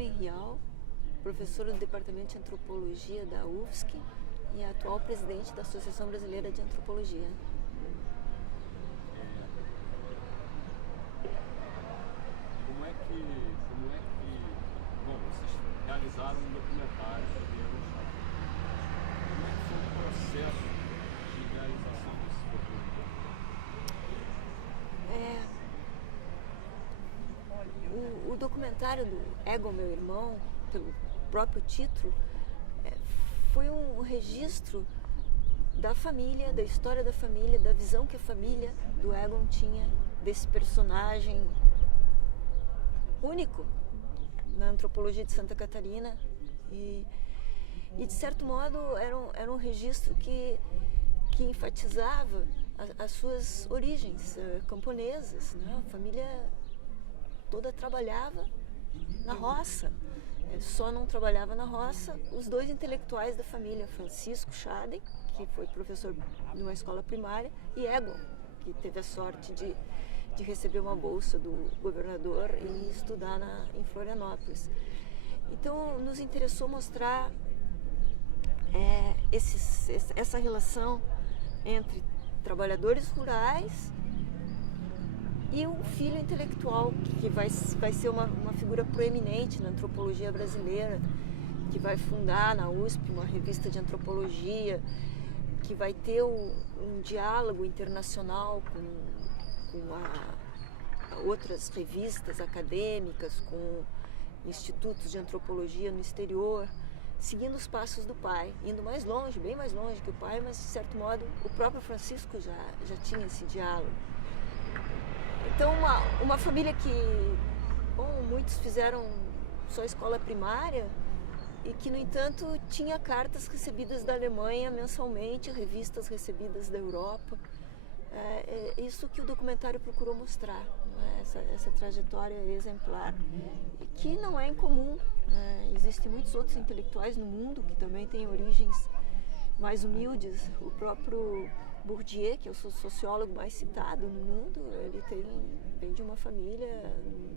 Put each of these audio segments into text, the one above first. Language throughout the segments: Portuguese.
Carmen Rial, professora do Departamento de Antropologia da UFSC e atual presidente da Associação Brasileira de Antropologia. Como é que bom, vocês realizaram um documentário sobre Egon Schaden. Como é que foi o processo de realização desse documentário? O documentário do Egon, meu irmão, pelo próprio título, foi um registro da família, da história da família, da visão que a família do Egon tinha desse personagem único na antropologia de Santa Catarina e de certo modo era um registro que enfatizava as suas origens camponesas, né? A família toda trabalhava na roça, só não trabalhava na roça os dois intelectuais da família, Francisco Schaden, que foi professor numa escola primária, e Egon, que teve a sorte de receber uma bolsa do governador e estudar em Florianópolis. Então nos interessou mostrar essa relação entre trabalhadores rurais e um filho intelectual que vai ser uma figura proeminente na antropologia brasileira, que vai fundar na USP uma revista de antropologia, que vai ter um diálogo internacional com outras revistas acadêmicas, com institutos de antropologia no exterior, seguindo os passos do pai, indo mais longe, bem mais longe que o pai, mas de certo modo o próprio Francisco já tinha esse diálogo. Então uma família que, muitos fizeram só escola primária e que, no entanto, tinha cartas recebidas da Alemanha mensalmente, revistas recebidas da Europa. É isso que o documentário procurou mostrar, né? Essa trajetória exemplar, e que não é incomum. Existem muitos outros intelectuais no mundo que também têm origens mais humildes. O próprio Bourdieu, que é o sociólogo mais citado no mundo, ele vem de uma família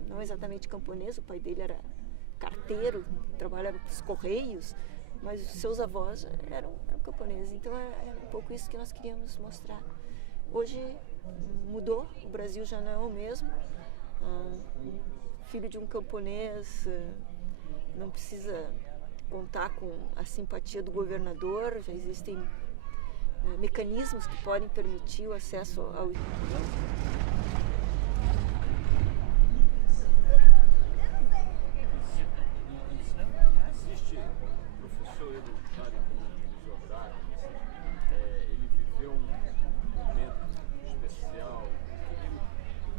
não exatamente camponesa. O pai dele era carteiro, trabalhava com os correios, mas os seus avós eram camponeses. Então é um pouco isso que nós queríamos mostrar. Hoje mudou, o Brasil já não é o mesmo. Filho de um camponês não precisa contar com a simpatia do governador, já existem mecanismos que podem permitir o acesso ao Existe o professor Egon Schaden como bibliográfico, ele viveu um momento especial.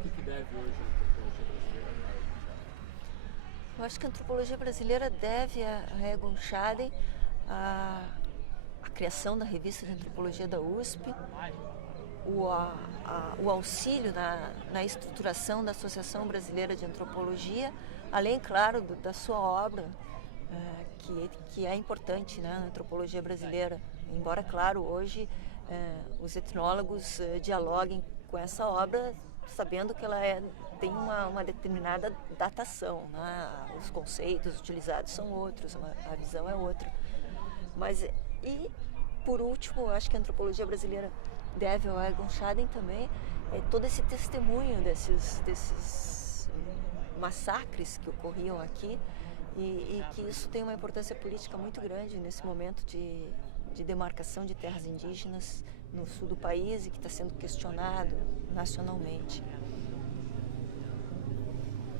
O que deve hoje a antropologia brasileira a Egon Schaden? Eu acho que a antropologia brasileira deve a Egon Schaden a criação da revista de antropologia da USP, o auxílio na estruturação da Associação Brasileira de Antropologia, além, claro, da sua obra, que é importante, né, na antropologia brasileira. Embora, claro, hoje os etnólogos dialoguem com essa obra, sabendo que ela tem uma determinada datação, né? Os conceitos utilizados são outros, a visão é outra. Mas, por último, eu acho que a antropologia brasileira deve ao Egon Schaden também todo esse testemunho desses massacres que ocorriam aqui e que isso tem uma importância política muito grande nesse momento de demarcação de terras indígenas no sul do país e que está sendo questionado nacionalmente.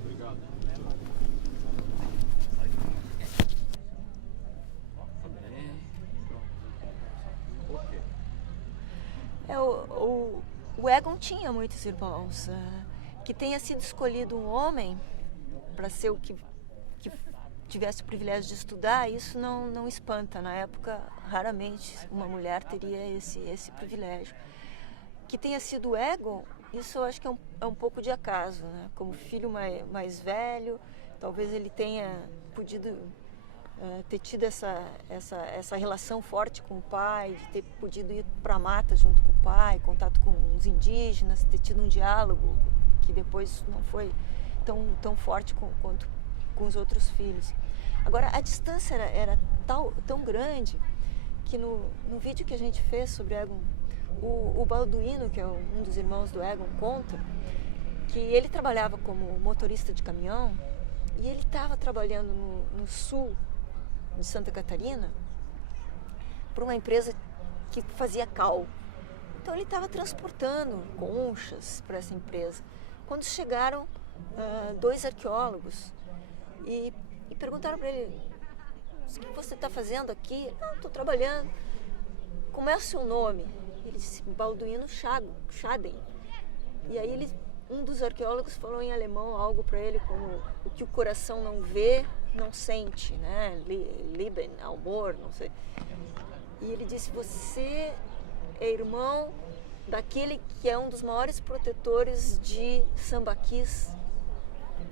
Obrigado. O Egon tinha muitos irmãos. Que tenha sido escolhido um homem para ser o que tivesse o privilégio de estudar, isso não espanta. Na época, raramente uma mulher teria esse privilégio. Que tenha sido o Egon, isso eu acho que é um pouco de acaso, né? Como filho mais velho, talvez ele tenha podido ter tido essa relação forte com o pai, de ter podido ir para a mata junto com o pai, contato com os indígenas, ter tido um diálogo que depois não foi tão forte quanto com os outros filhos. Agora, a distância era tão grande que no vídeo que a gente fez sobre Egon, o Balduino, que é um dos irmãos do Egon, conta que ele trabalhava como motorista de caminhão e ele estava trabalhando no sul de Santa Catarina para uma empresa que fazia cal. Então ele estava transportando conchas para essa empresa. Quando chegaram 2 arqueólogos e perguntaram para ele: o que você está fazendo aqui? Não, estou trabalhando. Como é o seu nome? Ele disse: Balduino Schaden. E aí um dos arqueólogos falou em alemão algo para ele como: o que o coração não vê, não sente, né? Lieben, amor, não sei. E ele disse: você é irmão daquele que é um dos maiores protetores de sambaquis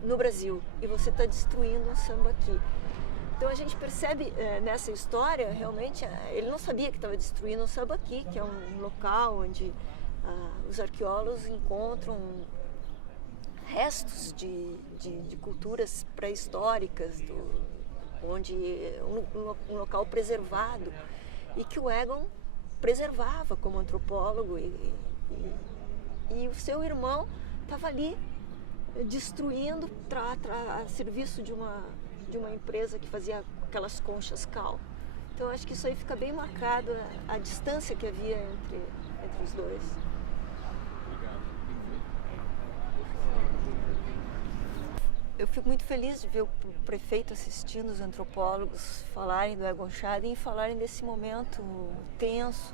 no Brasil, e você está destruindo um sambaqui. Então a gente percebe nessa história, realmente, ele não sabia que estava destruindo um sambaqui, que é um local onde os arqueólogos encontram restos de culturas pré-históricas, onde um local preservado, e que o Egon preservava como antropólogo, e o seu irmão estava ali destruindo a serviço de uma empresa que fazia aquelas conchas cal. Então acho que isso aí fica bem marcado, a distância que havia entre os dois. Eu fico muito feliz de ver o prefeito assistindo, os antropólogos falarem do Egon Schaden e falarem desse momento tenso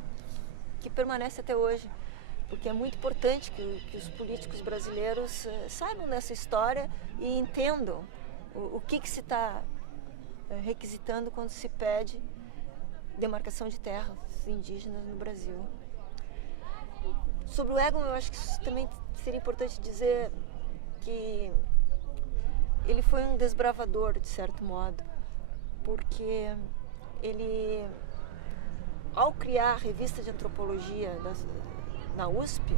que permanece até hoje, porque é muito importante que os políticos brasileiros saibam dessa história e entendam o que se está requisitando quando se pede demarcação de terras indígenas no Brasil. Sobre o Egon, eu acho que também seria importante dizer que ele foi um desbravador, de certo modo, porque ele, ao criar a revista de antropologia na USP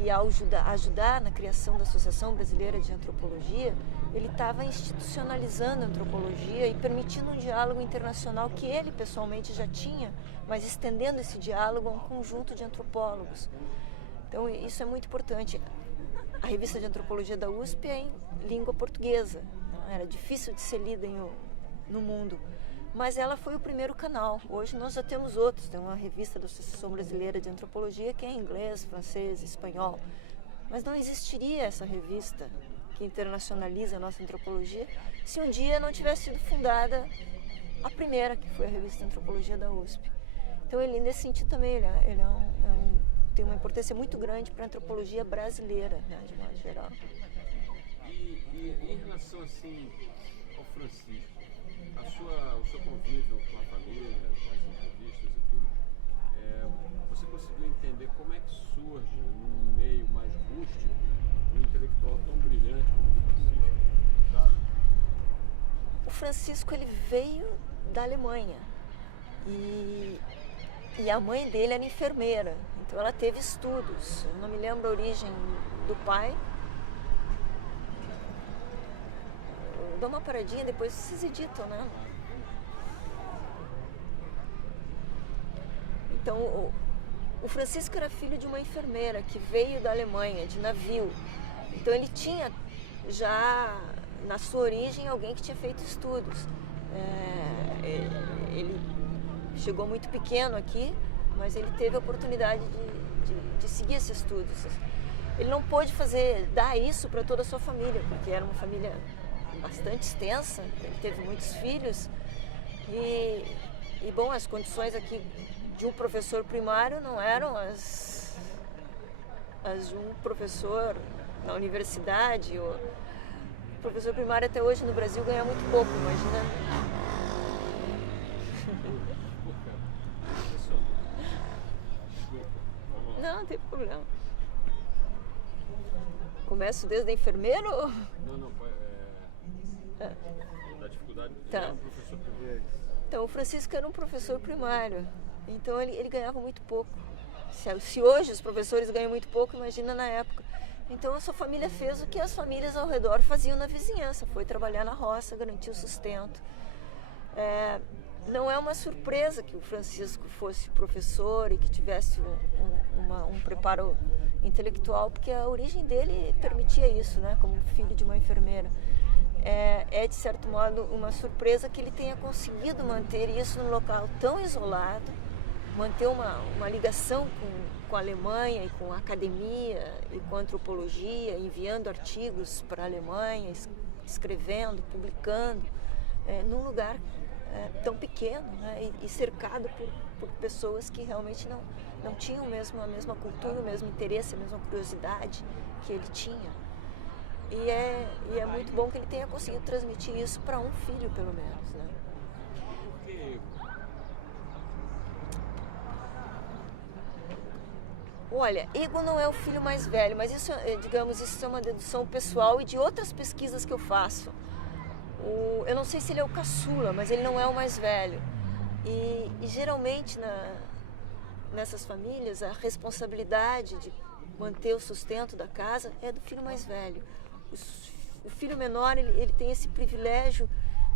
e ao ajudar na criação da Associação Brasileira de Antropologia, ele estava institucionalizando a antropologia e permitindo um diálogo internacional que ele pessoalmente já tinha, mas estendendo esse diálogo a um conjunto de antropólogos. Então isso é muito importante. A revista de antropologia da USP é em língua portuguesa, era difícil de ser lida no mundo, mas ela foi o primeiro canal. Hoje nós já temos outros, tem uma revista da Associação Brasileira de Antropologia que é em inglês, francês, espanhol, mas não existiria essa revista que internacionaliza a nossa antropologia se um dia não tivesse sido fundada a primeira, que foi a revista de antropologia da USP. Então ele, nesse sentido também, ele tem uma importância muito grande para a antropologia brasileira, né, de modo geral. E em relação assim ao Francisco, o seu convívio com a família, com as entrevistas e tudo, você conseguiu entender como é que surge num meio mais rústico um intelectual tão brilhante como o Francisco, sabe? O Francisco, ele veio da Alemanha e a mãe dele era enfermeira, então ela teve estudos. Eu não me lembro a origem do pai. Eu dou uma paradinha, depois vocês editam, né? Então, o Francisco era filho de uma enfermeira que veio da Alemanha, de navio. Então ele tinha já, na sua origem, alguém que tinha feito estudos. Ele chegou muito pequeno aqui, mas ele teve a oportunidade de seguir esses estudos. Ele não pôde dar isso para toda a sua família, porque era uma família bastante extensa, ele teve muitos filhos e bom, as condições aqui de um professor primário não eram as de um professor na universidade. O professor primário até hoje no Brasil ganha muito pouco, imagina. Não tem problema. Começo desde a enfermeira ou... Não, da dificuldade de tá. um professor primário. Então, o Francisco era um professor primário, então ele ganhava muito pouco. Se hoje os professores ganham muito pouco, imagina na época. Então a sua família fez o que as famílias ao redor faziam na vizinhança, foi trabalhar na roça, garantir o sustento. Não é uma surpresa que o Francisco fosse professor e que tivesse um preparo intelectual, porque a origem dele permitia isso, né, como filho de uma enfermeira. É de certo modo uma surpresa que ele tenha conseguido manter isso num local tão isolado, manter uma ligação com a Alemanha e com a academia e com a antropologia, enviando artigos para a Alemanha, escrevendo, publicando, num lugar tão pequeno, né, e cercado por pessoas que realmente não tinham a mesma cultura, o mesmo interesse, a mesma curiosidade que ele tinha. E é muito bom que ele tenha conseguido transmitir isso para um filho, pelo menos, né? Olha, Egon não é o filho mais velho, mas isso é uma dedução pessoal e de outras pesquisas que eu faço. Eu não sei se ele é o caçula, mas ele não é o mais velho. E geralmente nessas famílias a responsabilidade de manter o sustento da casa é do filho mais velho. O filho menor ele tem esse privilégio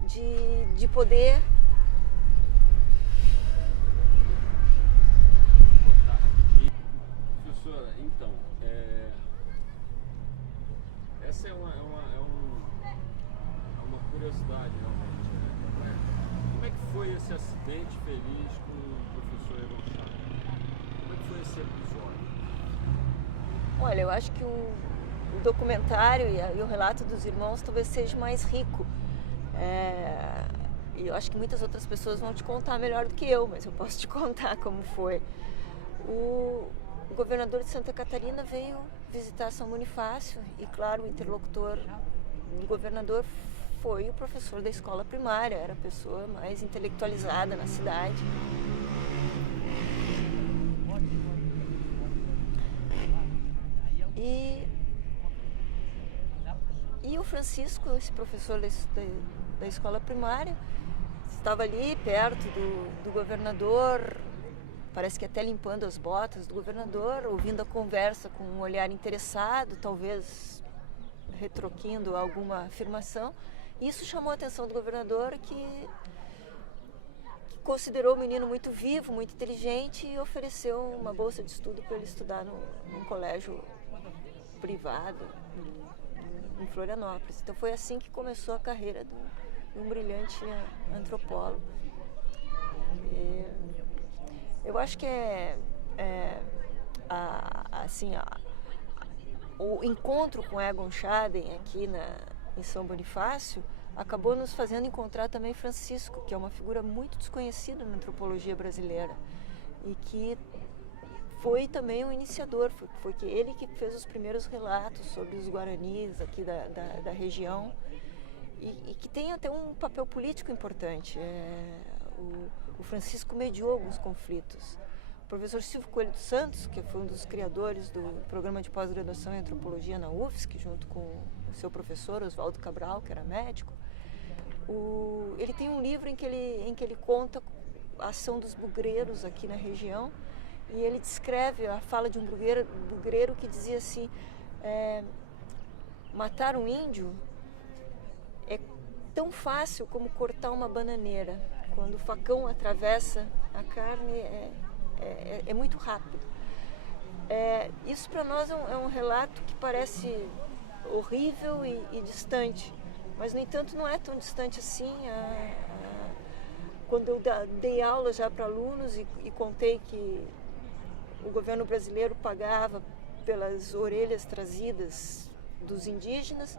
de poder... Professora, então, essa é uma curiosidade realmente, né? Como é que foi esse acidente feliz com o professor Egon Schaden? Como é que foi esse episódio? Olha, eu acho que o documentário e o relato dos irmãos talvez seja mais rico. E eu acho que muitas outras pessoas vão te contar melhor do que eu, mas eu posso te contar como foi. O governador de Santa Catarina veio visitar São Bonifácio e, claro, o interlocutor do governador foi o professor da escola primária, era a pessoa mais intelectualizada na cidade. E o Francisco, esse professor da escola primária, estava ali perto do governador, parece que até limpando as botas do governador, ouvindo a conversa com um olhar interessado, talvez retroquindo alguma afirmação. Isso chamou a atenção do governador, que considerou o menino muito vivo, muito inteligente e ofereceu uma bolsa de estudo para ele estudar num colégio privado em Florianópolis. Então foi assim que começou a carreira de um brilhante antropólogo. Eu acho que o encontro com Egon Schaden aqui em São Bonifácio acabou nos fazendo encontrar também Francisco, que é uma figura muito desconhecida na antropologia brasileira e que foi também um iniciador, foi ele que fez os primeiros relatos sobre os guaranis aqui da região e que tem até um papel político importante. O Francisco mediou alguns conflitos. O professor Silvio Coelho dos Santos, que foi um dos criadores do programa de pós-graduação em antropologia na UFSC, junto com o seu professor Oswaldo Cabral, que era médico, ele tem um livro em que ele conta a ação dos bugreiros aqui na região e ele descreve a fala de um bugreiro que dizia assim: matar um índio é tão fácil como cortar uma bananeira. Quando o facão atravessa a carne, é muito rápido. Isso para nós é um relato que parece horrível e distante, mas, no entanto, não é tão distante assim. Quando eu dei aula já para alunos e contei que o governo brasileiro pagava pelas orelhas trazidas dos indígenas,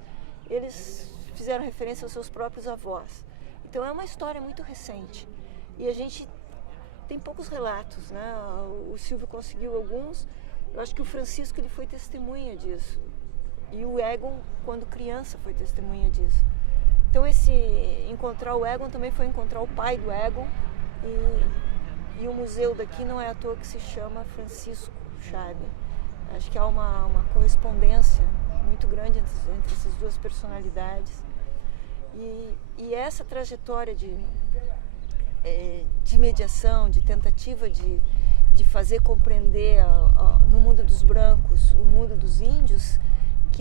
eles fizeram referência aos seus próprios avós. Então é uma história muito recente e a gente tem poucos relatos, né? O Silvio conseguiu alguns. Eu acho que o Francisco ele foi testemunha disso e o Egon, quando criança, foi testemunha disso. Então encontrar o Egon também foi encontrar o pai do Egon e o museu daqui não é à toa que se chama Francisco Schaden. Acho que há uma correspondência muito grande entre essas duas personalidades. E essa trajetória de mediação, de tentativa de fazer compreender no mundo dos brancos o mundo dos índios,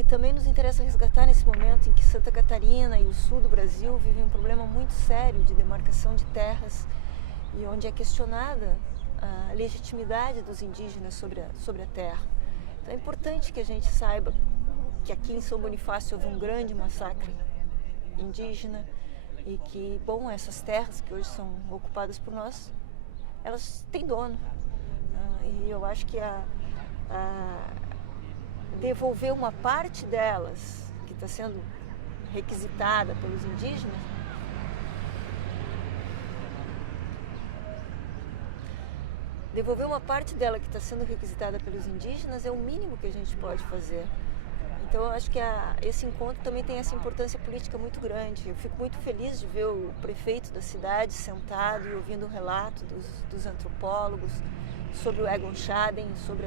que também nos interessa resgatar nesse momento em que Santa Catarina e o sul do Brasil vivem um problema muito sério de demarcação de terras e onde é questionada a legitimidade dos indígenas sobre a terra. Então é importante que a gente saiba que aqui em São Bonifácio houve um grande massacre indígena e que, bom, essas terras que hoje são ocupadas por nós, elas têm dono. E eu acho que devolver uma parte delas que está sendo requisitada pelos indígenas, devolver uma parte dela que está sendo requisitada pelos indígenas é o mínimo que a gente pode fazer. Então eu acho que esse encontro também tem essa importância política muito grande. Eu fico muito feliz de ver o prefeito da cidade sentado e ouvindo o relato dos antropólogos sobre o Egon Schaden, sobre